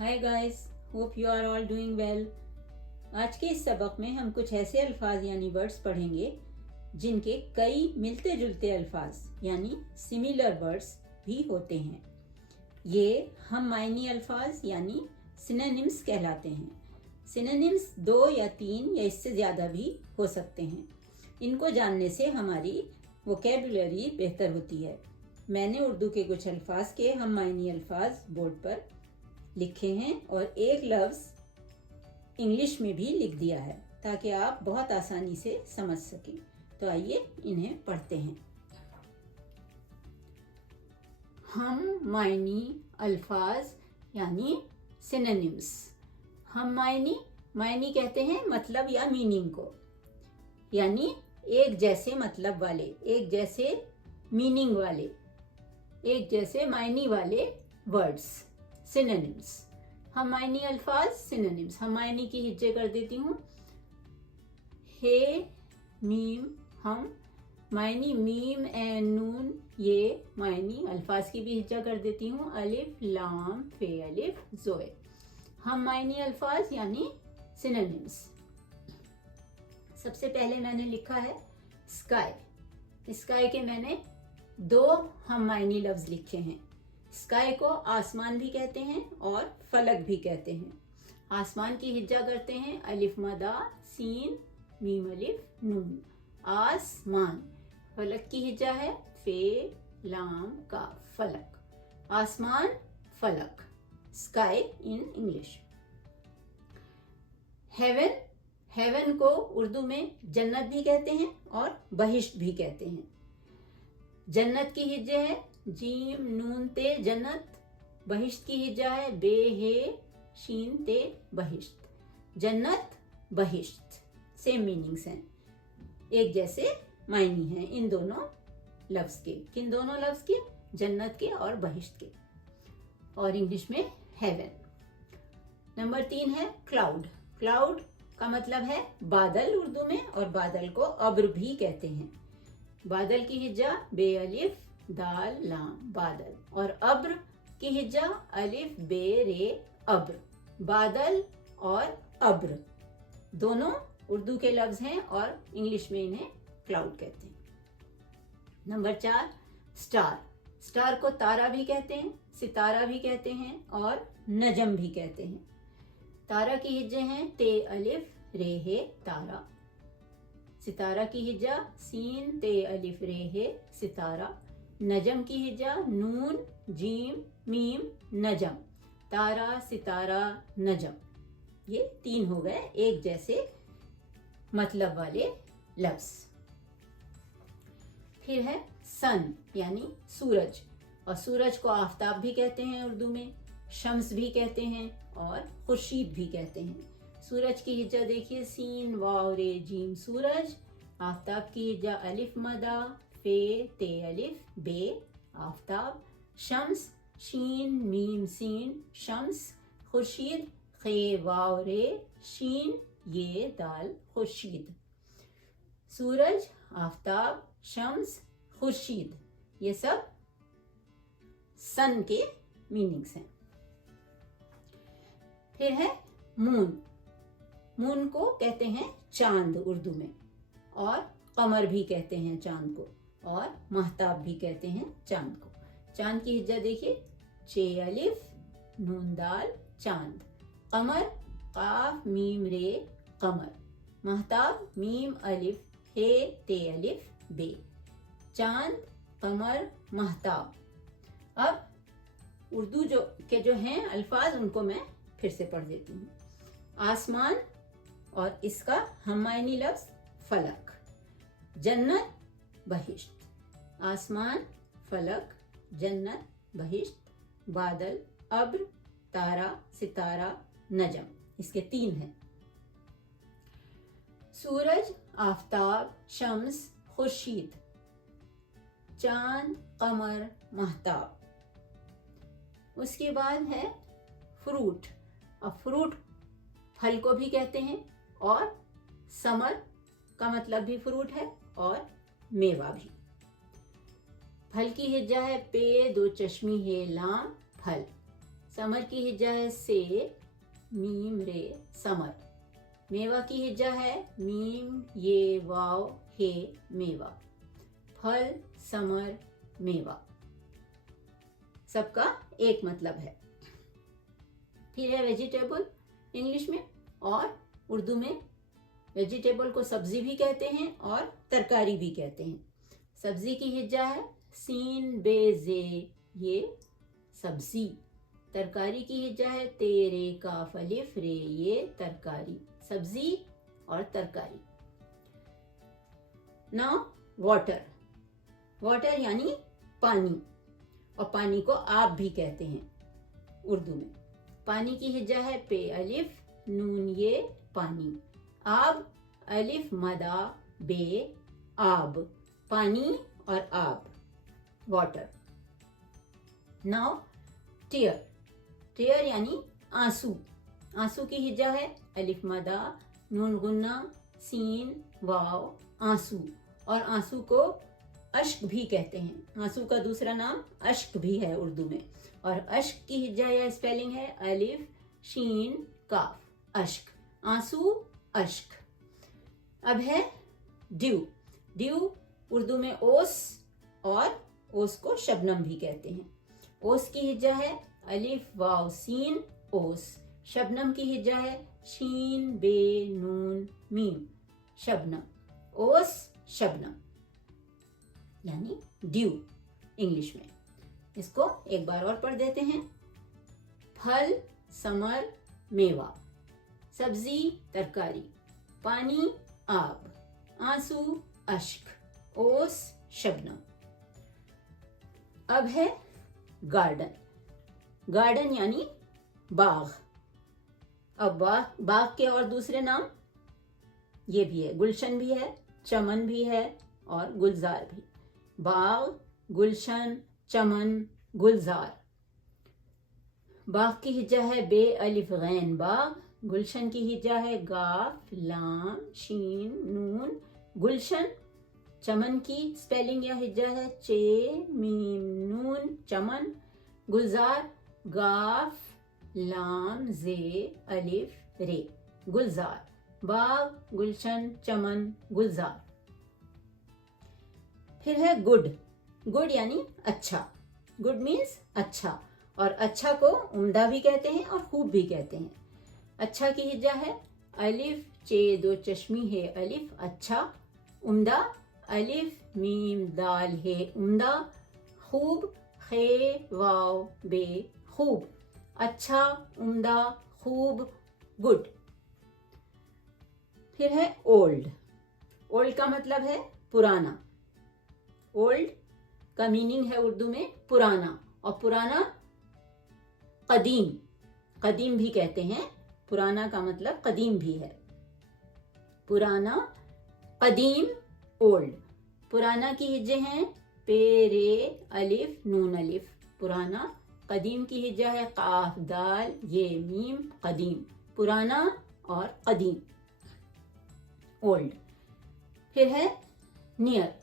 Hi guys, hope you are all doing well. आज के इस सबक में हम कुछ ऐसे अल्फाज यानी वर्ड्स पढ़ेंगे जिनके कई मिलते जुलते अल्फाज यानी सिमिलर वर्ड्स भी होते हैं। ये हम मायनी अल्फाज यानी सिनोनिम्स कहलाते हैं। सिनोनिम्स 2 या 3 या इससे ज़्यादा भी हो सकते हैं। इनको जानने से हमारी वोकैबुलरी बेहतर होती है। मैंने उर्दू के कुछ अल्फाज के हम मायनी अल्फाज बोर्ड पर लिखे हैं और एक लफ्ज़ इंग्लिश में भी लिख दिया है ताकि आप बहुत आसानी से समझ सकें। तो आइए इन्हें पढ़ते हैं। हम मायनी अल्फाज यानी सिनोनिम्स। हम मायनी कहते हैं मतलब या मीनिंग को, यानी एक जैसे मतलब वाले, एक जैसे मीनिंग वाले, एक जैसे मायनी वाले वर्ड्स सिनोनिम्स। हम मायनी अल्फाज सिनोनिम्स। हम मायनी की हिज्जे कर देती हूँ हे मीम हम। मायनी मीम एन नून, ये मायनी अल्फाज की भी हिज्जा कर देती हूँ अलिफ लाम फे अलिफ जोए। हम मायनी अल्फाज यानी सिनोनिम्स। सबसे पहले मैंने लिखा है स्काई। स्काई के मैंने 2 हम मायनी लफ्ज लिखे हैं। स्काई को आसमान भी कहते हैं और फलक भी कहते हैं। आसमान की हिज्जा करते हैं अलिफ मदा सीन मीम अलिफ नून आसमान। फलक की हिज्जा है फे लाम का फलक। आसमान फलक, sky in English. Heaven, heaven को उर्दू में जन्नत भी कहते हैं और बहिश्त भी कहते हैं। जन्नत की हिज्जे है जीम नून ते जन्नत। बहिश्त की हिज्जा है बे हे शीन ते बहिश्त। जन्नत बहिश्त सेम मीनिंग्स हैं, एक जैसे मायनी हैं इन दोनों लफ्ज के। किन दोनों लफ्ज के? जन्नत के और बहिश्त के। और इंग्लिश में हेवन। नंबर 3 है क्लाउड। क्लाउड का मतलब है बादल उर्दू में, और बादल को अब्र भी कहते हैं। बादल की हिज्जा बे अलिफ दाल लाम बादल, और अब्र की हिज्जा अलिफ बे रे अब्र। बादल और अब्र दोनों उर्दू के लफ्ज हैं और इंग्लिश में इन्हें क्लाउड कहते हैं। Number 4 star. स्टार को तारा भी कहते हैं, सितारा भी कहते हैं और नजम भी कहते हैं। तारा की हिज्जे हैं ते अलिफ रे हे तारा। सितारा की हिज्जा सीन ते अलिफ रे हे सितारा। नजम की हिज्जा नून जीम मीम नजम। तारा सितारा नजम, ये 3 हो गए एक जैसे मतलब वाले लफ्ज। फिर है सन यानी सूरज, और सूरज को आफताब भी कहते हैं उर्दू में, शम्स भी कहते हैं और खुर्शीद भी कहते हैं। सूरज की हिज्जा देखिए सीन वाव रे जीम सूरज। आफताब की हिज्जा अलिफ मदा फे ते अलिफ बे आफताब। शम्स शीन मीम सीन शम्स। खुर्शीद खे वाव रे शीन ये दाल खुर्शीद। सूरज, आफताब, शम्स, खुर्शीद, ये सब सन के मीनिंग्स हैं। फिर है मून। मून को कहते हैं चांद उर्दू में, और कमर भी कहते हैं चांद को, और महताब भी कहते हैं चांद को। चांद की हिज्जा देखिए चे अलिफ नून दाल चांद। कमर काफ मीम रे कमर। महताब मीम अलिफ हे ते अलिफ बे। चांद कमर महताब। अब उर्दू जो हैं अल्फाज उनको मैं फिर से पढ़ देती हूँ। आसमान और इसका हम मायनी लफ्ज फलक। जन्नत बहिश्त। आसमान फलक जन्नत बहिश्त। बादल अब्र तारा सितारा नजम, इसके 3 हैं। सूरज आफताब शम्स खुर्शीद। चांद कमर महताब। उसके बाद है फ्रूट। अब फ्रूट फल को भी कहते हैं, और समर का मतलब भी फ्रूट है और मेवा भी। फल की हिज्जा है पे 2 चश्मी हे लाम फल। समर की हिज्जा है से, मीम रे समर। मेवा की हिज्जा है मीम ये वाव हे मेवा। फल समर मेवा, सबका एक मतलब है। फिर है वेजिटेबल इंग्लिश में, और उर्दू में वेजिटेबल को सब्जी भी कहते हैं और तरकारी भी कहते हैं। सब्जी की हिज्जा है सीन बे जे, ये सब्जी। तरकारी की हिज्जा है तेरे काफ अलिफ रे, ये तरकारी। सब्जी और तरकारी। नाउ वाटर, वाटर यानी पानी, और पानी को आप भी कहते हैं उर्दू में। पानी की हिज्जा है पे अलिफ नून ये पानी। आब अलिफ मदा बे आब, पानी और आब, वाटर। नाउ टीयर, टीयर यानी आंसू। आंसू की हिज्जा है अलिफ मदा नून गुन्ना सीन वाव आंसू, और आंसू को अश्क भी कहते हैं। आंसू का दूसरा नाम अश्क भी है उर्दू में। और अश्क की हिज्जा या स्पेलिंग है अलिफ शीन काफ, अश्क, आंसू अश्क। अब है ड्यू। ड्यू उर्दू में ओस, और ओस को शबनम भी कहते हैं। ओस की हिज्जा है अलिफ वाव सीन ओस। शबनम की हिज्जा है शीन बे नून मीम, शबनम। ओस शबनम यानी ड्यू इंग्लिश में। इसको एक बार और पढ़ देते हैं। फल समर मेवा, सब्जी तरकारी, पानी आब, आंसू अश्क, ओस शबनम। अब है गार्डन। गार्डन यानी बाग। अब बाग के और दूसरे नाम ये भी है, गुलशन भी है, चमन भी है और गुलजार भी। बाग, गुलशन, चमन, गुलजार। बाग की हिज्जा है बे अलिफ गैन बाग। गुलशन की हिज्जा है गाफ लाम शीन नून गुलशन। चमन की स्पेलिंग या हिज्जा है चे मीम नून चमन। गुलजार गाफ लाम जे अलिफ रे, गुलजार। बाग, गुलशन, चमन, गुलजार। फिर है गुड। गुड यानी अच्छा। गुड मीन्स अच्छा, और अच्छा को उम्दा भी कहते हैं और खूब भी कहते हैं। अच्छा की हिज्जा है अलिफ चे दो चश्मी है अलिफ अच्छा। उम्दा अलिफ मीम दाल है उम्दा। खूब खे वाव बे खूब। अच्छा, उम्दा, खूब, गुड। फिर है ओल्ड। ओल्ड का मतलब है पुराना। ओल्ड का मीनिंग है उर्दू में पुराना, और पुराना कदीम, कदीम भी कहते हैं। पुराना का मतलब कदीम भी है। पुराना, कदीम, ओल्ड। पुराना की हिज्जे हैं पे रे अलिफ नून अलिफ, पुराना। कदीम की हिज्जा है काफ दाल ये मीम, कदीम। पुराना और कदीम, ओल्ड। फिर है नियर।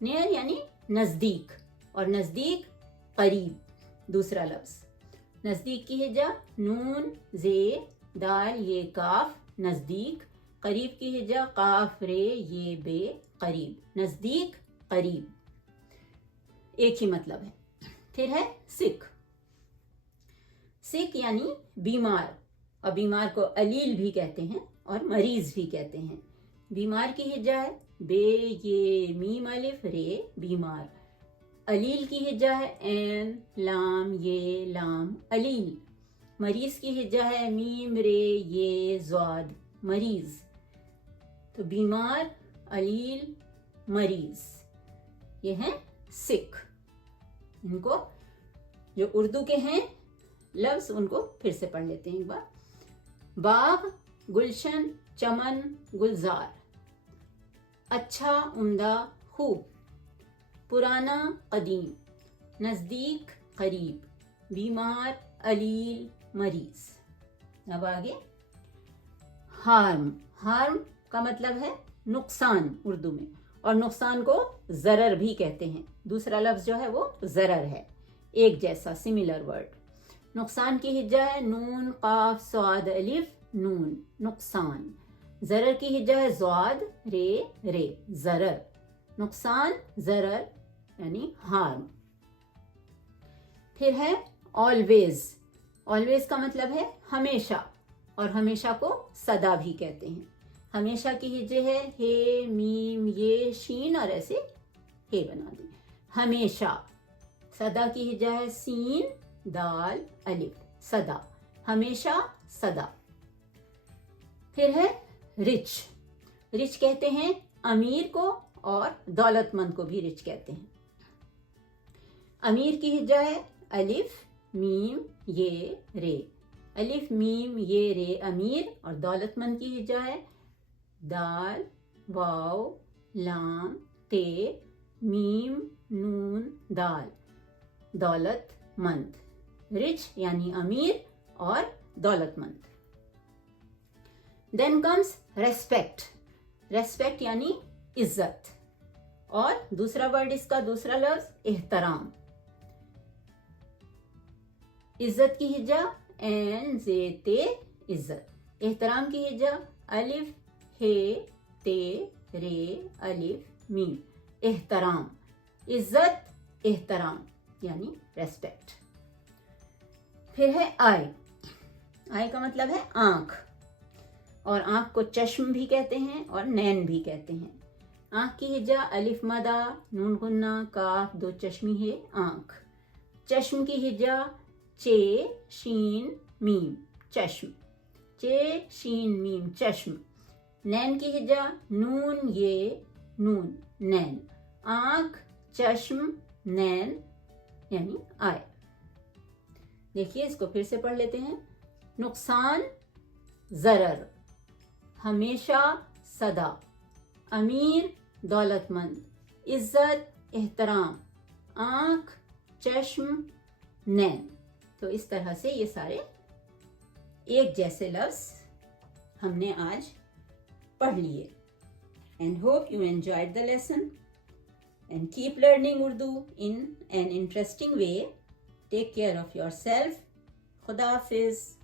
नियर यानी नजदीक, और नजदीक करीब, दूसरा लफ्ज। नजदीक की हिज्जा नून जे दाल ये काफ, नजदीक। करीब की हिज्जा काफ रे ये बे, करीब। नजदीक, करीब, एक ही मतलब है। फिर है सिक। सिक यानी बीमार, और बीमार को अलील भी कहते हैं और मरीज भी कहते हैं। बीमार की हिज्जा है बे ये मीम अलिफ रे, बीमार। अलील की हिज्जा है एन लाम ये लाम, अलील। मरीज की हिज्जा है मीम रे ये ज़ाद, मरीज। तो बीमार, अलील, मरीज, ये हैं सिक। इनको जो उर्दू के हैं लफ्ज उनको फिर से पढ़ लेते हैं एक बार। बाग, गुलशन, चमन, गुलजार। अच्छा, उम्दा, खूब। पुराना, कदीम। नजदीक, करीब। बीमार, अलील, मरीज। अब आगे हार्म। हार्म का मतलब है नुकसान उर्दू में, और नुकसान को जरर भी कहते हैं। दूसरा लफ्ज जो है वो जरर है, एक जैसा, सिमिलर वर्ड। نقصان کی ہجا ہے نون قاف صاد الف نون نقصان. ضرر کی ہجا ہے ضاد رے رے ضرر. نقصان ضرر یعنی ہارم. پھر ہے always. always کا مطلب ہے ہمیشہ, اور ہمیشہ کو صدا بھی کہتے ہیں. ہمیشہ کی ہجے ہے ہے میم یہ شین اور ایسے ہے بنا دیں. ہمیشہ. صدا کی ہجا ہے سین دال الف صدا. ہمیشہ صدا. پھر ہے رچ. رچ کہتے ہیں امیر کو اور دولت مند کو بھی رچ کہتے ہیں. امیر کی ہجا ہے الف میم یہ رے. الف میم یہ رے امیر. اور دولت مند کی ہجا ہے دال واو لام تے میم نون دال دولت مند. رچ یعنی امیر اور دولت مند. Then comes respect. ریسپیکٹ یعنی عزت. اور دوسرا ورڈ اس کا دوسرا لفظ احترام. عزت کی ہجا این زے تے عزت. احترام کی ہجا الف ہے تے رے الف میم احترام. عزت احترام یعنی ریسپیکٹ. پھر ہے آئی. آئی کا مطلب ہے آنکھ, اور آنکھ کو چشم بھی کہتے ہیں اور نین بھی کہتے ہیں. آنکھ کی ہجا الف مدا نون غنہ کاف دو چشمی ہے آنکھ. چشم کی ہجا چے شین میم چشم. چے شین میم چشم. نین کی ہجا نون یہ نون نین. آنکھ چشم نین یعنی آئے. دیکھیے اس کو پھر سے پڑھ لیتے ہیں. نقصان ضرر. ہمیشہ صدا. امیر دولت مند. عزت احترام. آنکھ چشم نین. تو اس طرح سے یہ سارے ایک جیسے لفظ ہم نے آج پڑھ لیے. And hope you enjoyed the lesson and keep learning Urdu in an interesting way. Take care of yourself. Khuda Hafiz.